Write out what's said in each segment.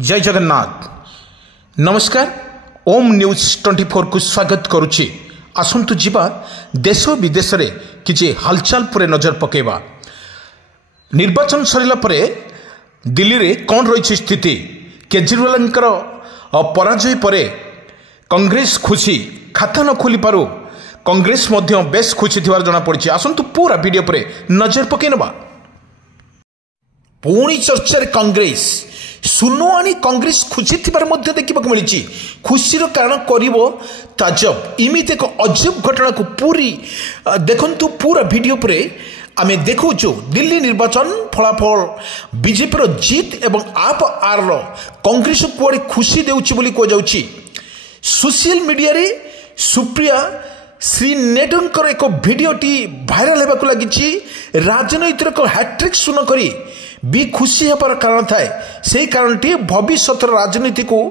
जय जगन्नाथ नमस्कार ओम न्यूज 24 को स्वागत करुच्ची। आसंतु जीवा देश विदेश रे किछि हालचाल पर नजर पकेबा। निर्वाचन सरिला परे दिल्ली रे कौन रही स्थिति केजरीवाल पराजय परे कांग्रेस खुशी खाता न खोली पारू कांग्रेस मध्य बेस खुशी थिवार जना पड़ी। आसंतु पूरा वीडियो पर नजर पकेनबा। पुणी चर्चा कांग्रेस सुनवाणी कांग्रेस खुशी थिबार मध्य देखा मिली। खुशीर कारण करिवो ताजब इमित एक अजब घटना को पूरी देखंतु पूरा वीडियो पर आमे देखुचु। दिल्ली निर्वाचन फलाफल बीजेपी जीत एवं आप आर कांग्रेस कुआड़े खुशी देउछि बोली को जाउछि। सोशल मीडिया रे सुप्रिया श्रीनेडर एक भिडटी भाइराल होगा लगी। राजनैतिक एक हैट्रिक सुन करी भी खुशी होबार कारण थाए से कारणटी भविष्य राजनीति को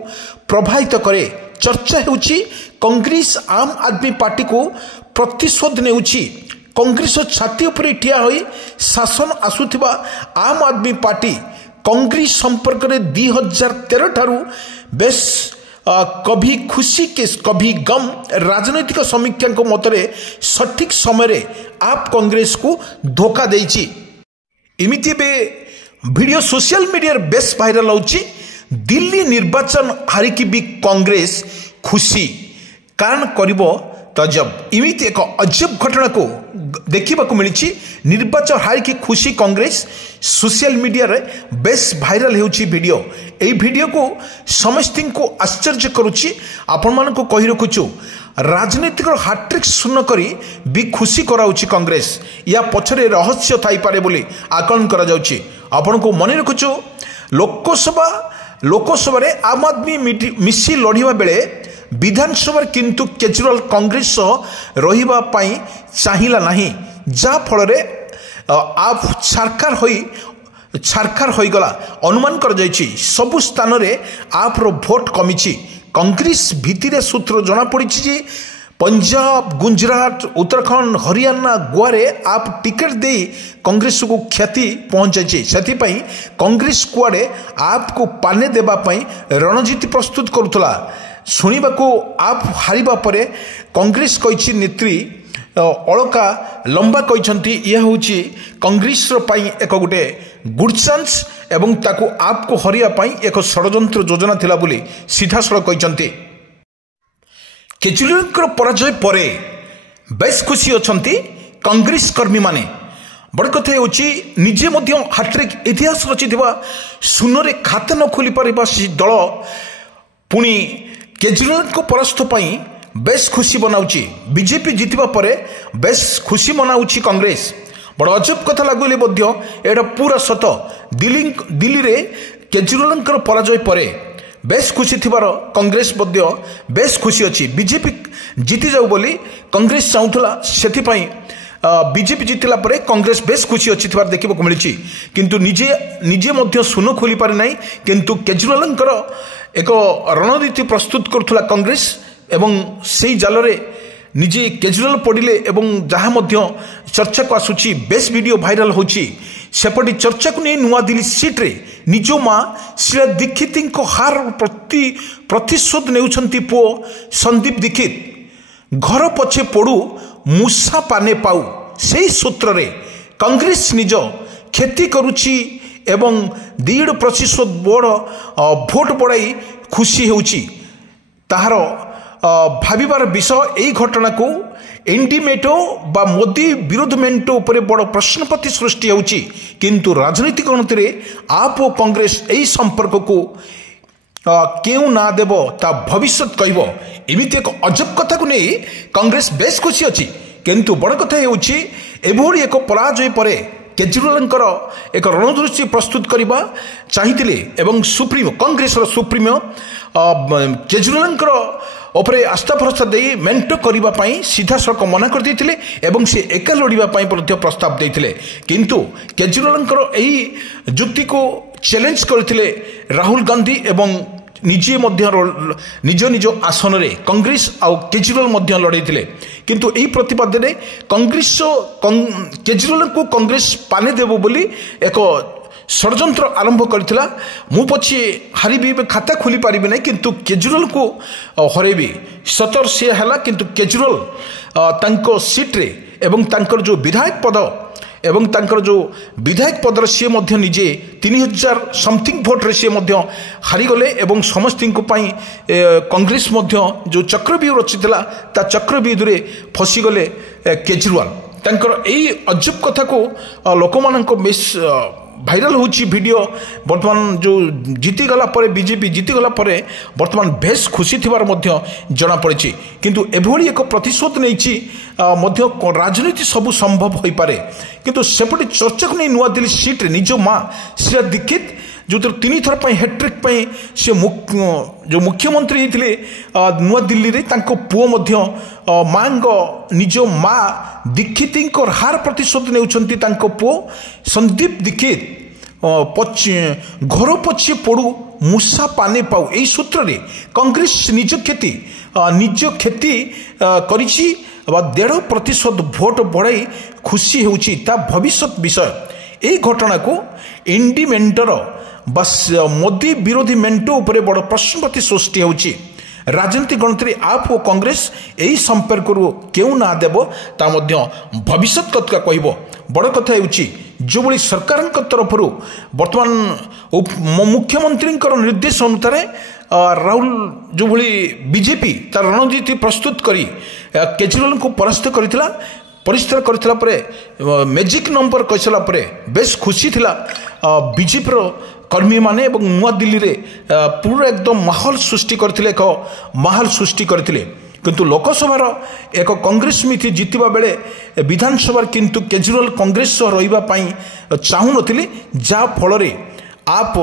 प्रभावित करे। चर्चा होउछि कांग्रेस आम आदमी पार्टी को प्रतिशोध नेउछि। कांग्रेस छाती उपरे ठिया होई शासन आसुथिबा आम आदमी पार्टी कांग्रेस संपर्क में 2013 ठारू बेस कभी खुशी के कभी गम राजनैतिक समीक्षा को मतरे सठिक समय आप कांग्रेस को धोखा देइछि। इमिति बे वीडियो सोशल मीडिया बेस भाइराल होउछि। दिल्ली निर्वाचन हारिकी भी कांग्रेस खुशी कारण करिवो तजब इमिति एक अजब घटना को देखा मिली। निर्वाचन हारिकी खुशी कांग्रेस सोशल मीडिया रे बेस भाइराल होउछि वीडियो। एई वीडियो को समस्त को आश्चर्य करुछि। आपण मान को कहि रखुछु राजनीतिक हाट्रिक सुन करी भी खुशी कराउछि कांग्रेस। या पछरे रहस्य थाई पारे बोली आकलन करा जाउछि। आपण को मन रखुछु लोकसभा रे आम आदमी मिसी लड़िबा बेले विधानसभा किंतु केजरीवाल कांग्रेस रहिबा पई चाहिला नाही। जा फल रे आप छारखार होई गला अनुमान कर जाइछि। सबु स्थान रे आप रो वोट कमिछि। कांग्रेस भितिरे सूत्र जना पड़िछि जे पंजाब गुजरात उत्तराखंड हरियाणा गोवा रे आप टिकट दे कांग्रेस को क्षति पहुंचाइछि। सेति पई कांग्रेस कुआडे आप को पाने देबा पई रणनीति प्रस्तुत करुतला। शुणा को आप हारिबा परे कांग्रेस कहिछि नेत्री अलका लंबा कहते यह हूँ कांग्रेस एक गोटे गुड चांस एवं ताकू आपको हरिया एक षड्यंत्र योजना थिला बोली सीधा सड़क कहते। केजरीवाल पराजय परे बेस खुशी अछंती कांग्रेस कर्मी माने। बड़ कथा होची निजे हाट्रिक इतिहास रचिथिबा सुनरे खाता न खोली पारिबा दल पुणी केजरीवाल को परास्त पाई बेस खुशी बनाउची। बीजेपी जीतिबा परे बेस खुशी मनाउची कांग्रेस। बड़ अजब कथा लागुले मध्य एटा पूरा सत। दिल्ली रे केजरीवाल पराजय परे बेस खुशी थिबार कांग्रेस मध्य बेस खुशी अछि। बीजेपी जीति जाऊ बोली कांग्रेस चाहूला सेथि पई बीजेपी जीतिला परे कांग्रेस बेस खुशी अच्छी थिबार देखा मिली। किंतु निजे मध्य सुन खोली पारि नाही। किंतु केजरीवाल एक रणनीति प्रस्तुत करुला कांग्रेस एवं से जाल रे निजे केजरीवाल पड़िले एवं जहाँ मध्य चर्चा को आसुची बेस वीडियो भाइराल होची। सेपटी चर्चा को नहीं नुआ दिल्ली सीट रे निजो माँ शीला दीक्षित हार प्रतिशोध नेउछंती पुओ संदीप दीक्षित घर पछे पड़ू मूसा पाने पाऊ से सूत्र रे कांग्रेस निज क्षति करुची एवं 1.5% बोर्ड भोट बढ़ाई खुशी होउची। ताहार भाविबार विषय यही घटना को एनडीमेटो बा मोदी विरोध मेंटो उपरे बड़ प्रश्नपति सृष्टि होउची। किंतु राजनीतिक गणति आप और कांग्रेस यही संपर्क को क्यों ना देव ता भविष्य कहब। एमिति एक अजब कथा को नहीं कांग्रेस बेस खुशी अच्छी। किंतु बड़ कथा होउची एभोरी एक पराजय परे केजरीवाल एक रणदृष्टि प्रस्तुत करने चाहिए एवं सुप्रीमो कांग्रेस सुप्रीमो केजरीवाल उपरे आस्था भरोसा दे मेंटो करने सीधा सड़क मना कर देते एवं से एका लड़ाई प्रस्ताव देते। किंतु केजरीवाल यही जुक्ति को चैलेंज करते राहुल गांधी एवं निजे निज निज आसन रे कांग्रेस आउ केजरीवाल लड़े। किंतु यही प्रतिवाद कांग्रेस केजरीवाल को कांग्रेस पाने देव बोली एक षड्यंत्र आरंभ करथिला मु पछे हारिबी खाता खोली पारिबे नै किंतु केजरीवाल को हरेबी सतर से हला किंतु केजरीवाल तांको सीट रे एवं तांकर जो विधायक पद एवं तांकर जो विधायक पदर सी मध्य निजे 3000 समथिंग भोट रे सी मध्य हारिगले एवं समस्त कांग्रेस मध्य जो चक्रव्यूह रचितला ता चक्रव्यूह रे फसीगले केजरीवाल तांकर एई अजब कथा को लोक मानक बेस भाइराल होची वीडियो वर्तमान जो जीतीगला पर बीजेपी जीतीगला पर वर्तमान बेस खुशी थिबार मध्य जना पड़ी किंतु एभली एक प्रतिशोध नहीं राजनीति सबू संभव हो पारे किंतु सेपटे चर्चा को नहीं नुआ दिल्ली सीट रे निज माँ शीला दीक्षित जो 3 थर हैट्रिक से जो मुख्यमंत्री होते नुआ दिल्ली रे तांको पुओ मध्य मांग निज माँ दीक्षित हार प्रतिशोध नेउछंती तांको पुओ संदीप दीक्षित घर पछे पड़ू मूसा पाने पाऊ यही सूत्र रे कांग्रेस निज क्षति करिछि 1.5% भोट बढ़ाई खुशी होउछि ता भविष्य विषय यही घटना को एनडी मेंटर बस मोदी विरोधी मेंटो उपरे बड़ प्रश्नपति सृष्टि होउछि राजनीति गणतंत्र आप और कांग्रेस यही संपर्क क्यों ना देव ता भविष्य कथा कहब बड़ कथा होउछि जो बड़ी सरकार तरफ वर्तमान मुख्यमंत्री निर्देश अनुसार राहुल जो बड़ी बीजेपी तार रणनीति प्रस्तुत करी केजरीवाल को परास्त करथिला परिष्कार करथिला परे मैजिक नंबर कहला परे बेस खुशी थिला बीजेपी रो कर्मी माने एवं नुआ दिल्ली रे पूरा एकदम माहौल सृष्टि करथिले एक माहौल सृष्टि करथिले किंतु लोकसभार एक कांग्रेस मिथि जीतिबा बेले विधानसभा किंतु केजरीवाल कांग्रेस सह रहिबा पई चाहू नथिले जा फल रे आप